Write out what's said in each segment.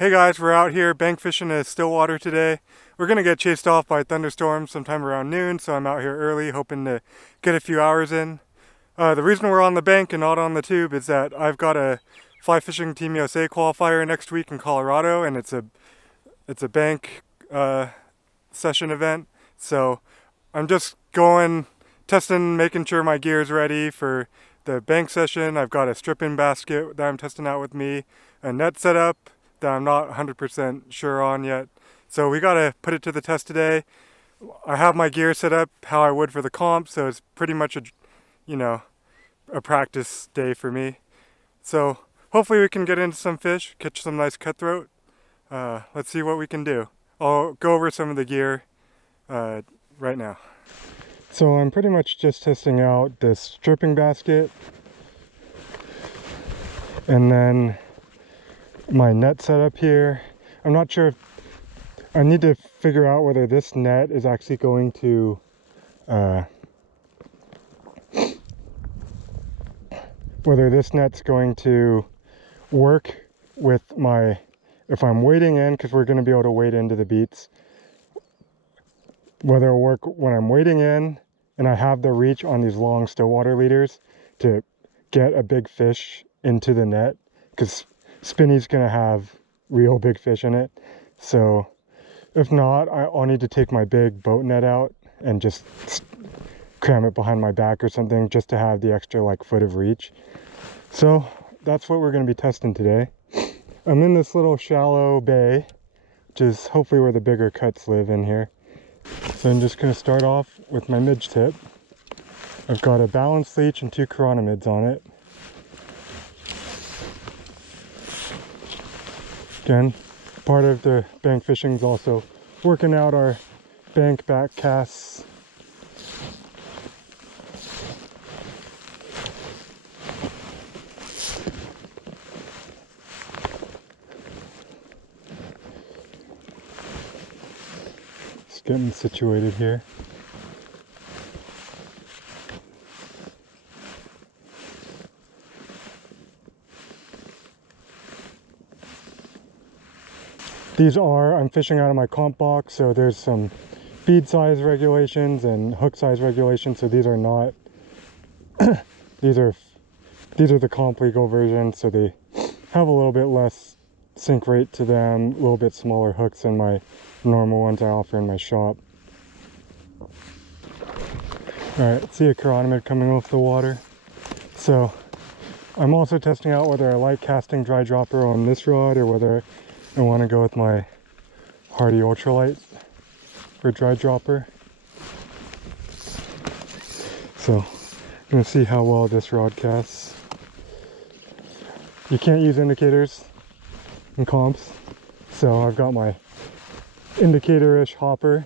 Hey guys, we're out here bank fishing in Stillwater today. We're gonna get chased off by thunderstorms sometime around noon, so I'm out here early hoping to get a few hours in. The reason we're on the bank and not on the tube is that I've got a fly fishing Team USA qualifier next week in Colorado, and it's a bank session event. So I'm just going, testing, making sure my gear is ready for the bank session. I've got a stripping basket that I'm testing out with me, a net setup that I'm not 100% sure on yet. So we gotta put it to the test today. I have my gear set up how I would for the comp, so it's pretty much you know, a practice day for me. So hopefully we can get into some fish, catch some nice cutthroat. Let's see what we can do. I'll go over some of the gear right now. So I'm pretty much just testing out this stripping basket and then my net setup here. I'm not sure if I need to figure out whether this net is actually going to whether this net's going to work with my, if I'm wading in, because we're going to be able to wade into the beats, whether it'll work when I'm wading in and I have the reach on these long Stillwater leaders to get a big fish into the net, because spinny's going to have real big fish in it. So if not, I'll need to take my big boat net out and just cram it behind my back or something, just to have the extra like foot of reach. So that's what we're going to be testing today. I'm in this little shallow bay, which is hopefully where the bigger cuts live in here. So I'm just going to start off with my midge tip. I've got a balanced leech and 2 chironomids on it. Again, part of the bank fishing is also working out our bank back casts. Just getting situated here. I'm fishing out of my comp box, so there's some feed size regulations and hook size regulations, so these are not, these are the comp legal versions, so they have a little bit less sink rate to them, a little bit smaller hooks than my normal ones I offer in my shop. Alright, see a chironomid coming off the water. So I'm also testing out whether I like casting dry dropper on this rod or whether I want to go with my Hardy ultralight for dry dropper. So I'm going to see how well this rod casts. You can't use indicators in comps, so I've got my indicator-ish hopper.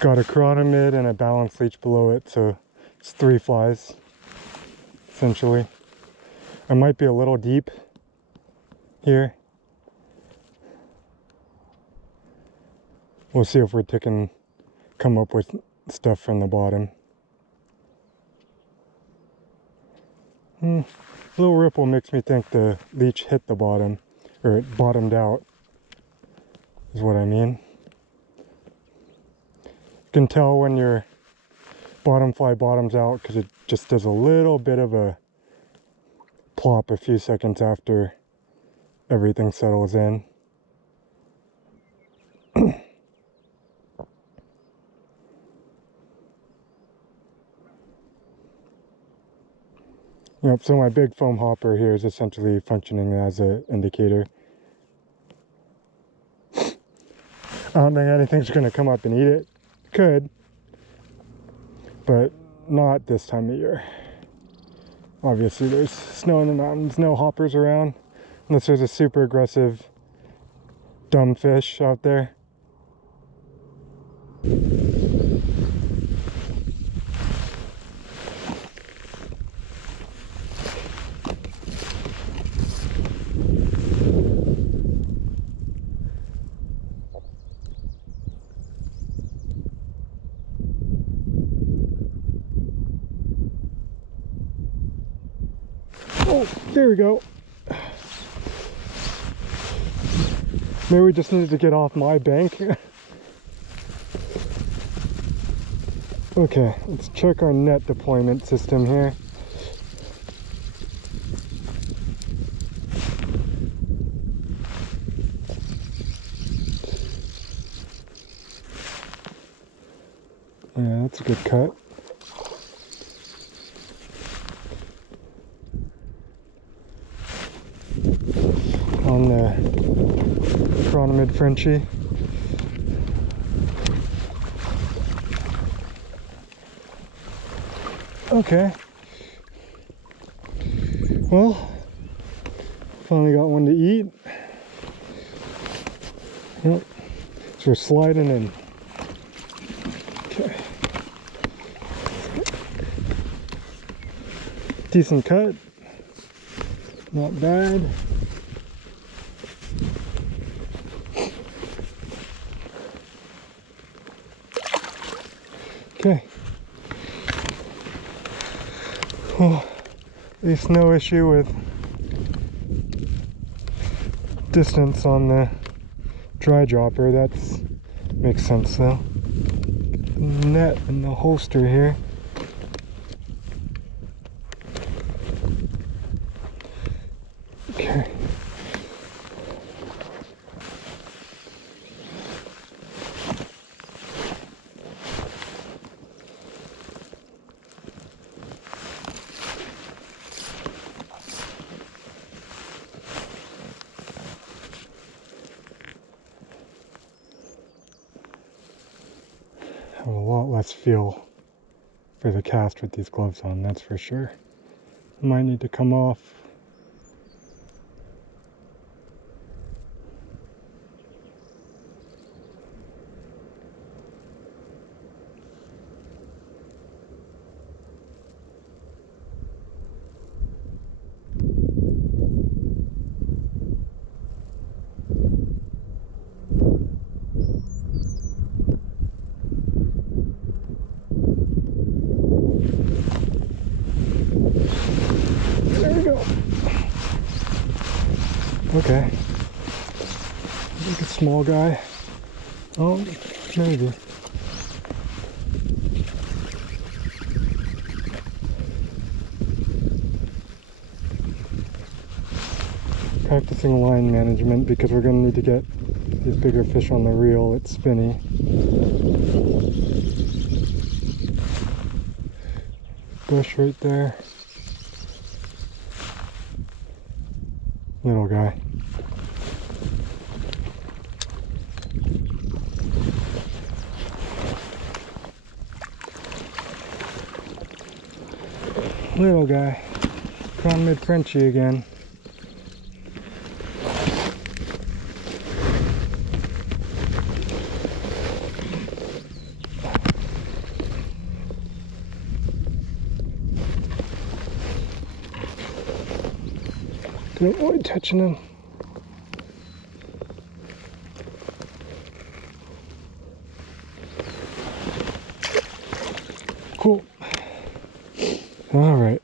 Got a chironomid and a balanced leech below it, so it's 3 flies essentially. I might be a little deep here. We'll see if we can come up with stuff from the bottom. A little ripple makes me think the leech hit the bottom, or it bottomed out, is what I mean. You can tell when your bottom fly bottoms out because it just does a little bit of a plop a few seconds after everything settles in. Yep, so my big foam hopper here is essentially functioning as an indicator. I don't think anything's going to come up and eat it. Could, but not this time of year. Obviously there's snow in the mountains, no hoppers around, unless there's a super aggressive dumb fish out there. Oh, there we go. Maybe we just needed to get off my bank. Okay, let's check our net deployment system here. Yeah, that's a good cut. On the Chronomid Frenchie. Okay. Well, finally got one to eat. Yep. So we're sliding in. Okay. Decent cut. Not bad. Okay. Well, at least no issue with distance on the dry dropper. That makes sense though. Get the net in the holster here. Okay. Have a lot less feel for the cast with these gloves on, that's for sure. Might need to come off. There we go. Okay. Like a small guy. Oh, maybe. Practicing line management because we're going to need to get these bigger fish on the reel. It's spinny. Bush right there. Little guy. Little guy. Chronomid Frenchie again. Don't avoid touching him. Cool. All right.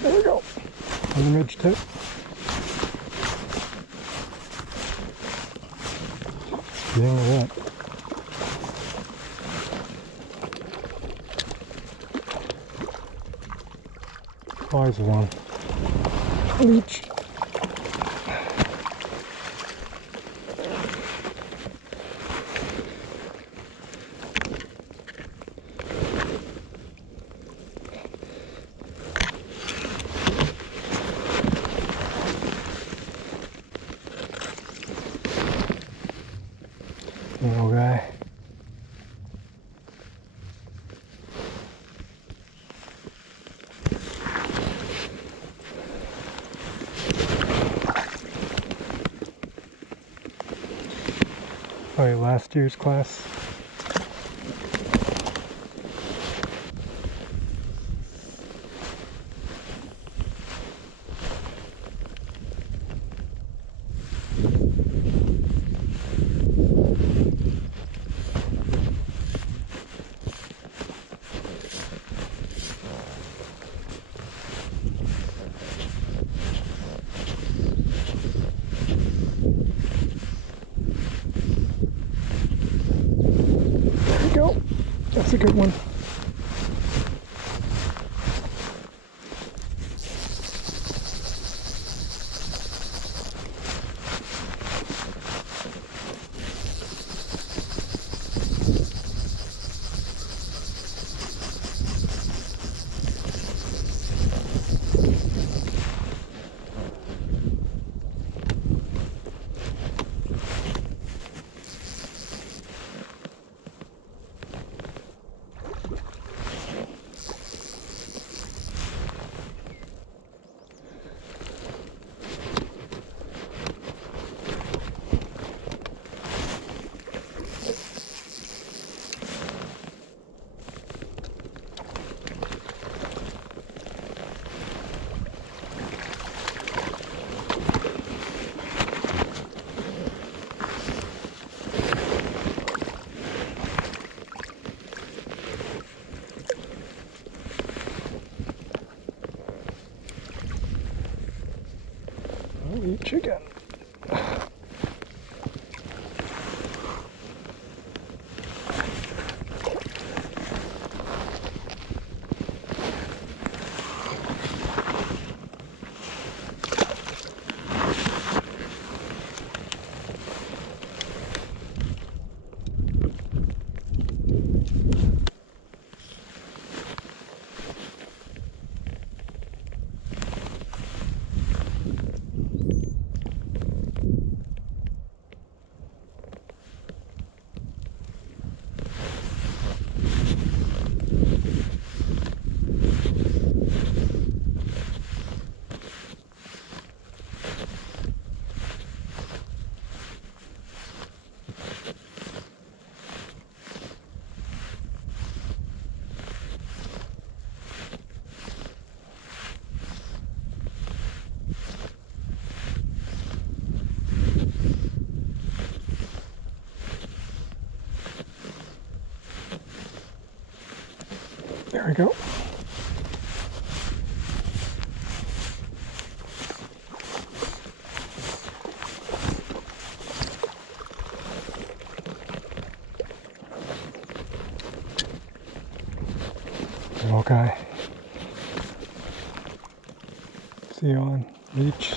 There we go. On the ridge tip. Getting it up. Flies is on. Leech. Little guy. Probably last year's class. There we go. That's a good one. I'll eat chicken. There we go. Little guy. See you on beach.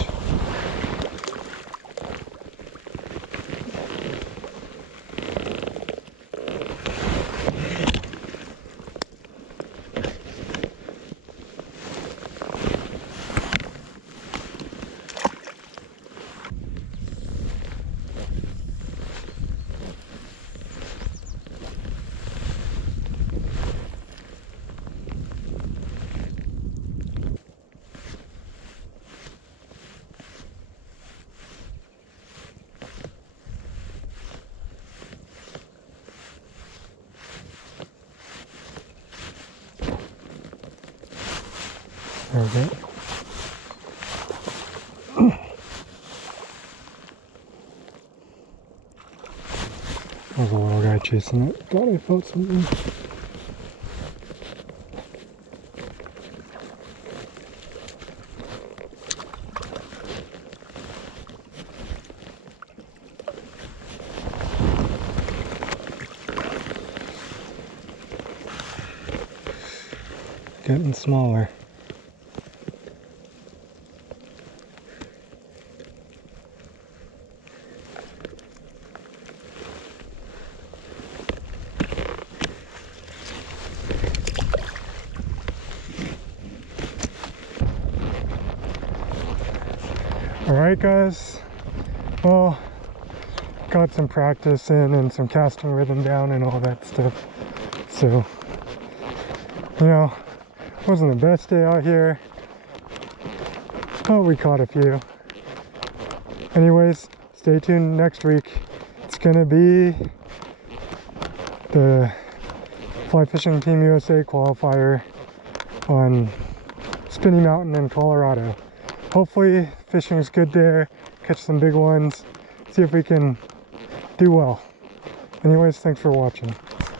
There we go. There's a little guy chasing it. Thought I felt something. Getting smaller. Alright guys, well, got some practice in and some casting rhythm down and all that stuff. So, you know, wasn't the best day out here, but we caught a few. Anyways, stay tuned next week. It's gonna be the Fly Fishing Team USA qualifier on Spinny Mountain in Colorado. Hopefully fishing's good there, catch some big ones, see if we can do well. Anyways, thanks for watching.